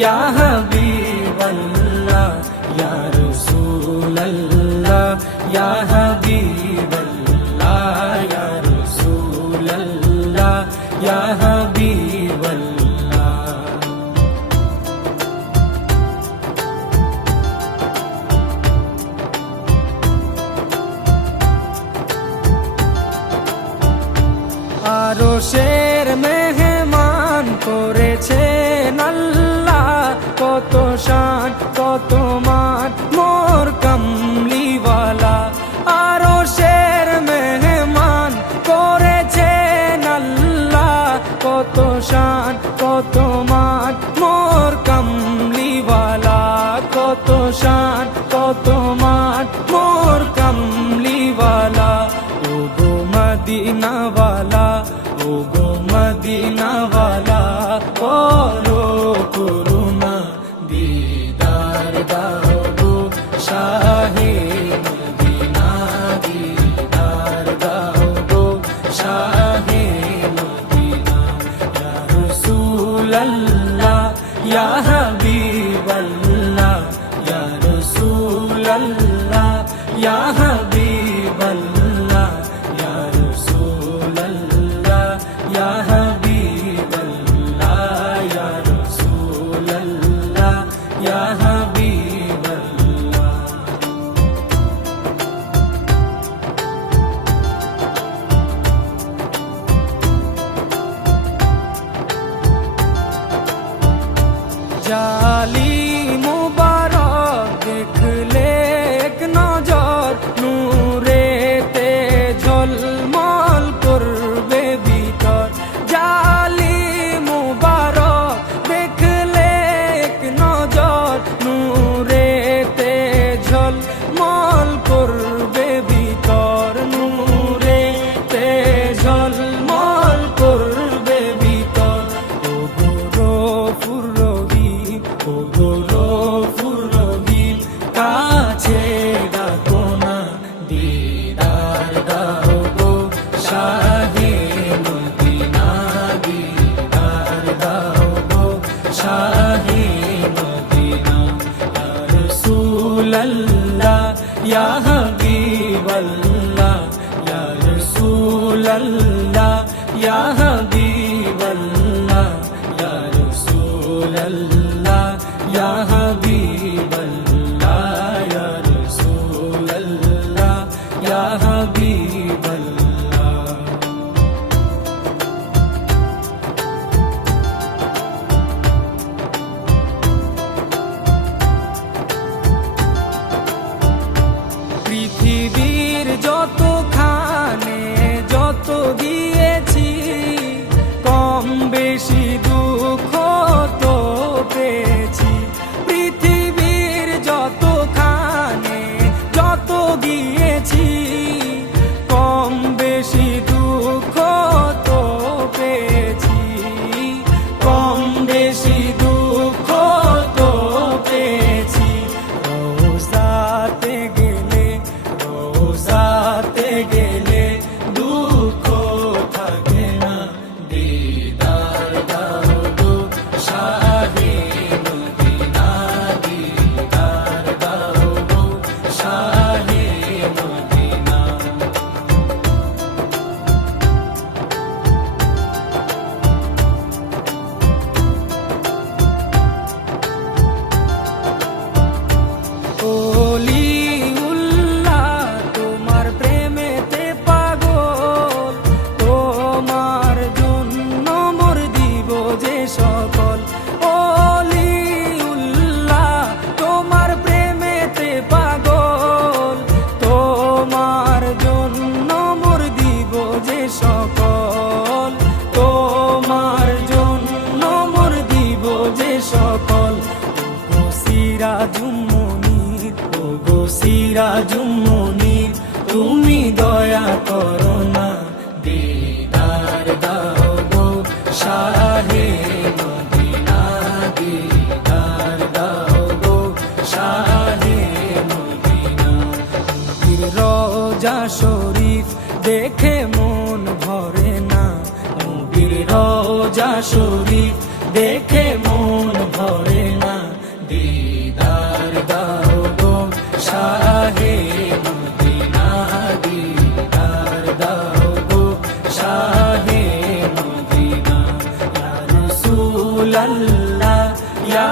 ইয়া হাবিবাল্লাহ ইয়া রাসূলাল্লাহ ইয়া হাবিবাল্লাহ ইয়া রাসূলাল্লাহ ইয়া হাবিবাল্লাহ। আরশের মেহমান করেছেন আল্লাহ, কত শান কত মান মোর কামলিওয়ালা। আরশের মেহমান করেছেন আল্লাহ, কত শান কত মান মোর কামলিওয়ালা, কত শান কত মান মোর কামলিওয়ালা। ও গো মদিনাওয়ালা, ও গো মদিনাওয়ালা, করো করুণা দিদার দাও গো শাহে মদিনা, দিদার দাও গো শাহে মদিনা। ইয়া রাসূলাল্লাহ ইয়া হাবিবাল্লাহ ইয়া রাসূলাল্লাহ ইয়া হাবিবাল্লাহ ইয়া রাসূলাল্লাহ ইয়া হাবিবাল্লাহ ইয়া রাসূলাল্লাহ ইয়া হাবিবাল্লাহ। জালি মুবারক দেখলে এক নজর, নূরেতে ঝলমল করবে ভিতর। জালি মুবারক দেখলে এক নজর, নূরেতে ঝলমল করবে ভিতর, নূরেতে ঝলমল করবে ভিতর। ও গৌরফুর রহিম, ও গৌরফুর রহিম, কাছে ডাকো না দিদার দাও গো শাহে মদিনা, দিদার দাও গো শাহে মদিনা। ইয়া রাসূলাল্লাহ ইয়া হাবিবাল্লাহ ইয়া রাসূলাল্লাহ ইয়া হাবিবাল্লাহ ইয়া রাসূলাল্লাহ ইয়া হাবিবাল্লাহ ইয়া রাসূলাল্লাহ ইয়া হাবিবাল্লাহ। পৃথিবীর যতখানে যত দিয়েছি, কম বেশি দুঃখ তো পেয়েছি। পৃথিবীর যতখানে যত গিয়েছি, কম বেশি দুঃখ তো পেয়েছি, কম বেশি দুঃখ তো পেয়েছি। রোজাতে গেলে, রোজাতে গেলে দুঃখ থাকে না, দিদার দাও গো শাহে মদিনা, দিদার দাও গো শাহে মদিনা। ওলিউল্লাহ তোমার প্রেমেতে পাগল, তোমার জন্য মোর দিব যে সকল। ওলিউল্লাহ তোমার প্রেমেতে পাগল, তোমার জন্য মোর দিব যে সকল, তোমার জন্য মোর দিব যে সকল। ও সিরাজুম মুনীর, ও গো সিরাজুম মুনীর, তুমি দয়া করো না দিদার দাও গো শাহে মদিনা, দিদার দাও গো শাহে মদিনা। রোজা শরীফ দেখে মন ভরে না, নবীর রোজা শরীফ দেখে মন ভরে না, দিদার দাও গো শাহে মদিনা, দিদার দাও গো শাহে মদিনা। ইয়া রাসূলাল্লাহ ইয়া